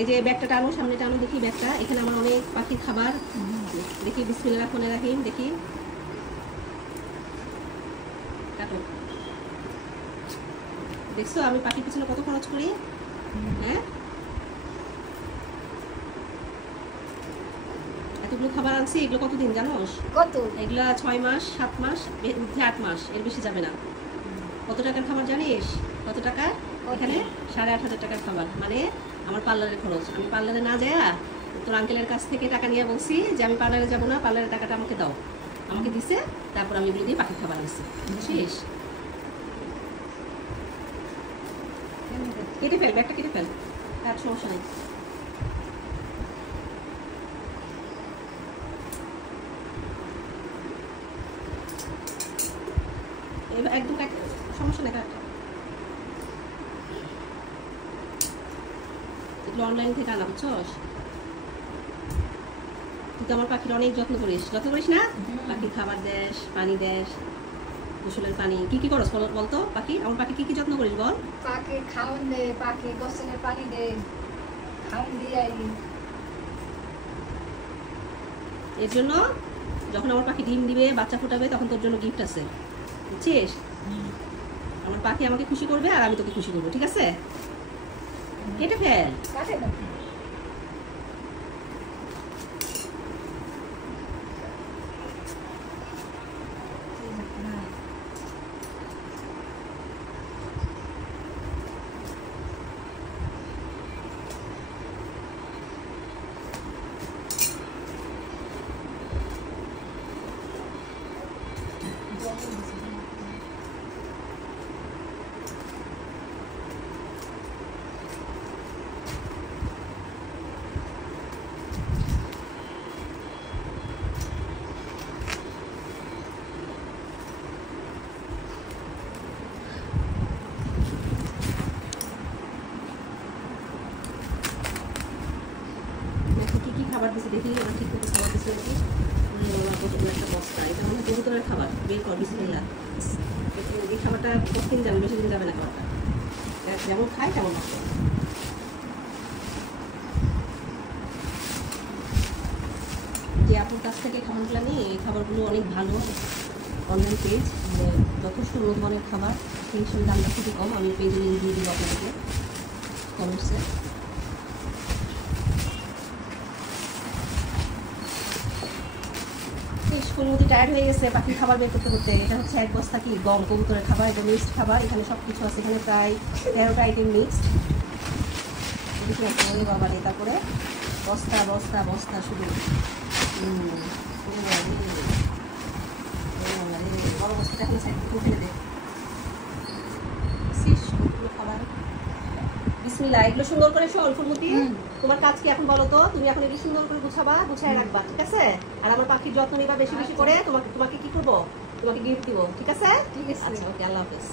এই যে ব্যাগটা টানো, সামনে টানো, দেখি ব্যাগটা। এখানে আমার অনেক পাখির খাবার, দেখি বিসমিল্লাহির রহমানির রহিম, দেখি কাটো। দেখছো আমি পাখির পিছনে কত খরচ করি? হ্যাঁ, এতগুলো খাবার আনছি। এগুলো কতদিন জানোস? কত? এগুলা 6 মাস 7 মাস 8 মাস, এর বেশি যাবে না। কত টাকার খাবার জানিস? কত টাকা? এখানে 8,500 টাকার খাবার, মানে আমার পার্লারের খরচ। আমি পার্লারে না যাইয়া তোর আঙ্কেলের কাছ থেকে টাকা নিয়ে বলছি যে আমি পার্লারে যাবো না, পার্লারের টাকাটা আমাকে দাও। আমাকে দিছে, তারপর আমি এগুলো দিয়ে পাখির খাবার আনছি, বুঝছিস? কেটে ফেল, ব্যাগটা কেটে ফেল, আর সমস্যা নেই। একদম সমস্যা নেই, কাটটা। এগুলো অনলাইন থেকে আনা, বুঝছস? তুই তো আমার পাখির অনেক যত্ন করিস না? পাখির খাবার দেস, পানি দেস, গোসলের পানি, কি কি করস বলতো? পাখি, আমার পাখি কি কি যত্ন করিস বল? পাখি খাওয়ান দে, পাখি গোসলের পানি দে, খাওয়ান দিয়ে। এর জন্য যখন আমার পাখি ডিম দিবে, বাচ্চা ফোটাবে, তখন তোর জন্য গিফট আছে, বুঝছিস? আমার পাখি আমাকে খুশি করবে আর আমি তোকে খুশি করবো, ঠিক আছে? কেটে ফেল। কাটে না। খাবার দিচ্ছে দেখি, ওরা ঠিক মতো খাবার দিচ্ছে নাকি। একটা বস্তা, এটা মনে হয় কবুতরের খাবার। বের কর, বিসমিল্লাহ। এই খাবারটা কতদিন যাবে? বেশি দিন যাবে না খাবারটা। যেমন খায় তেমন নষ্ট। যে আপুর কাছ থেকে খাবারগুলো নিই, এই খাবারগুলো অনেক ভালো, অনলাইন পেজ, যথেষ্ট উন্নত মানের খাবার, হিংসের দামটা খুবই কম। আমি পেজে লিঙ্ক দিয়ে দিব আপনাদেরকে কমেন্টসে। কোনোমতি টায়ার্ড হয়ে গেছে পাখির খাবার বের করতে করতে। এটা হচ্ছে 1 বস্তা কি গম, কবুতরের খাবার, এটা মিক্সড খাবার। এখানে সব কিছু আছে, এখানে প্রায় 13টা আইটেম মিক্সড। বাবা রে, তারপরে বস্তা বস্তা বস্তা শুধু বড় বস্তাটা এখন সাইড থেকে ফেলে দে। খাবার বিসমিল্লাহ। এগুলো সুন্দর করে শোন ফুলমতি, তোমার কাজ কি এখন বলো তো? তুমি এখন এগুলো সুন্দর করে গুছাবা, গুছায় রাখবা, ঠিক আছে? আর আমার পাখির যত্ন নিবা বেশি বেশি করে। তোমাকে কি করবো? তোমাকে গিফট দিব, ঠিক আছে? ঠিক আছে। আচ্ছা, ওকে, আল্লাহ হাফেজ।